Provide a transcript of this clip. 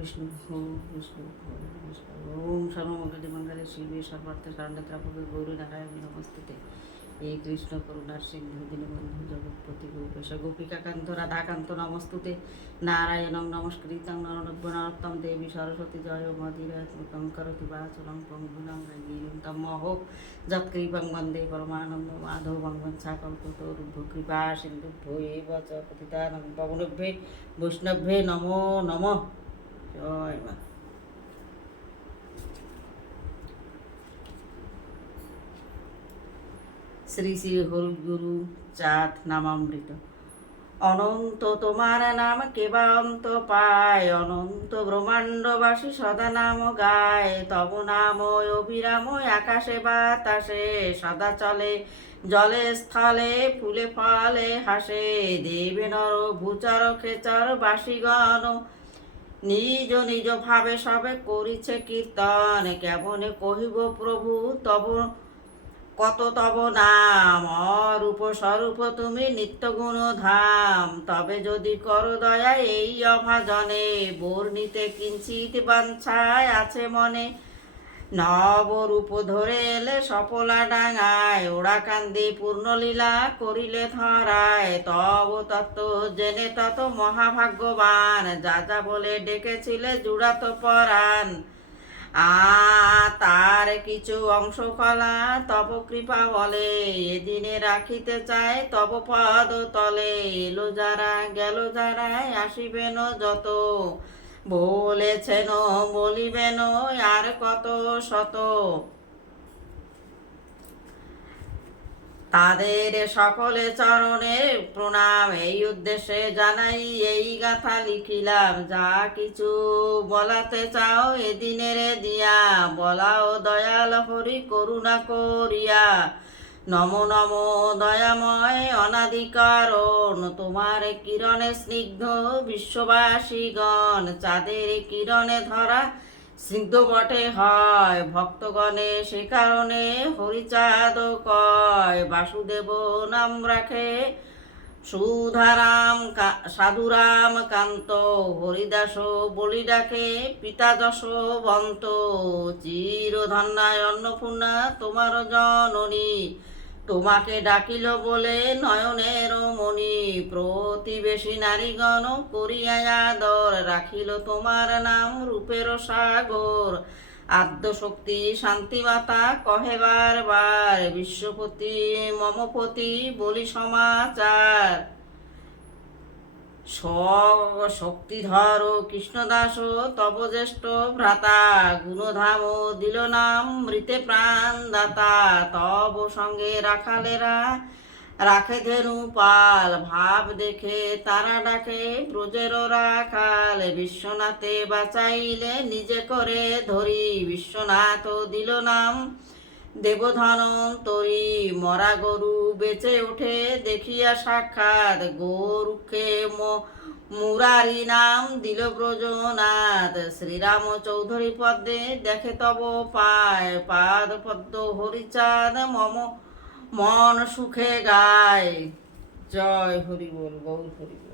বিষ্ণু ওম বিষ্ণু ওম বিষ্ণু ওম সর্বমঙ্গলে মঙ্গলে শিবে সর্বার্থে শরণাত্রাপকে গৌরী নারায়ণ নমস্তুতে। হে কৃষ্ণ করুণার সিন্ধু দীনবন্ধু জগৎপতি গোপেশ গোপিকাকান্ত রাধাকান্ত নমস্তুতে। নারায়ণং নমস্কৃতং নরোত্তম দেবী সরস্বতী জয় মদিরাত্মকং করতি বাচলং পঙ্গুলং লঙ্ঘিনীং তমোহো যৎকৃপং বন্দে পরমানন্দ মাধবং বংশাকল্পতরুভ্যো কৃপা সিন্ধুভ্যো এব চ পতিতানাং পাবনেভ্যো বৈষ্ণভ্যো নমো নমঃ। জয় মা। শ্রী শ্রী হরিগুরু চাঁদ নামামৃত। অনন্ত তোমার নাম কেবা অন্ত পায়, অনন্ত ব্রহ্মাণ্ডবাসী সদা নাম গায়। তব নাম অবিরাম আকাশে বাতাসে, সদা চলে জলে স্থলে ফুলে ফলে হাসে। দেবে নর ভূচর খেচর বাসীগণ, নিজ নিজ ভাবে সবে করিছে কীর্তন। কেমনে কহিব প্রভু তব কত তব নাম, অরূপ স্বরূপ তুমি নিত্য গুণ ধাম। তবে যদি করো দয়া এই অভাজনে, বর্ণিতে কিঞ্চিত বাঞ্ছায় আছে মনে। নবরূপ ধরে এলে সপলা ডাঙায়, ওড়া কান্দি পূর্ণলীলা করিলে ধরায়। তব তত্ত্ব জেনে তত মহাভাগ্যবান, যা যা বলে ডেকেছিলে জুড়াত পরাণ। তার কিছু অংশ কলা তব কৃপা বলে, এদিনে রাখিতে চায় তব পদ তলে। এলো যারা গেল যারা আসিবেন যত, বলেছেন বলিবেন আর কত শত। তাদের সকলে চরণে প্রণাম, এই উদ্দেশ্যে জানাই এই গাথা লিখিলাম। যা কিছু বলাতে চাও এদিনের দিয়া, বলাও দয়াল হরি করুণা করিয়া। নম নম দয়াময় অনাদি কারণ, তোমার কিরণে স্নিগ্ধ বিশ্ববাসীগণ। চাঁদের কিরণে ধরা স্নিগ্ধ বটে হয়, ভক্তগণে সে কারণে হরিচাঁদ কয়। বাসুদেব নাম রাখে সুধারাম সাধুরাম কান্ত, হরিদাস বলি ডাকে পিতা যশবন্ত। চিরধন্যায় অন্নপূর্ণা তোমার জননী, তোমাকে ডাকিল বলে নয়নের মণি। প্রতিবেশী নারীগণ করিয়া আদর, রাখিল তোমার নাম রূপের সাগর। আদ্যশক্তি শান্তিমাতা কহে বারবার, বিশ্বপতি মমপতি বলি সমাচার। শক্তিধর কৃষ্ণদাস তব জ্যেষ্ঠ ভ্রাতা, গুণধাম দিল নাম মৃতে প্রাণ দাতা। তব সঙ্গে রাখালেরা রাখে ধেনু পাল, ভাব দেখে তারা ডাকে ব্রজের রাখাল। বিশ্বনাথে বাঁচাইলে নিজে করে ধরি, বিশ্বনাথ দিল নাম দেবধনন্তরী। মরা গরু বেঁচে ওঠে দেখিয়া সাক্ষাৎ, গরুকে মুরারি নাম দিল ব্রজনাথ। শ্রীরাম চৌধুরী পদ্মে দেখে তব পায়, পাদ পদ্ম হরিচাঁদ মম মন সুখে গায়। জয় হরি বল, গৌর হরি বল।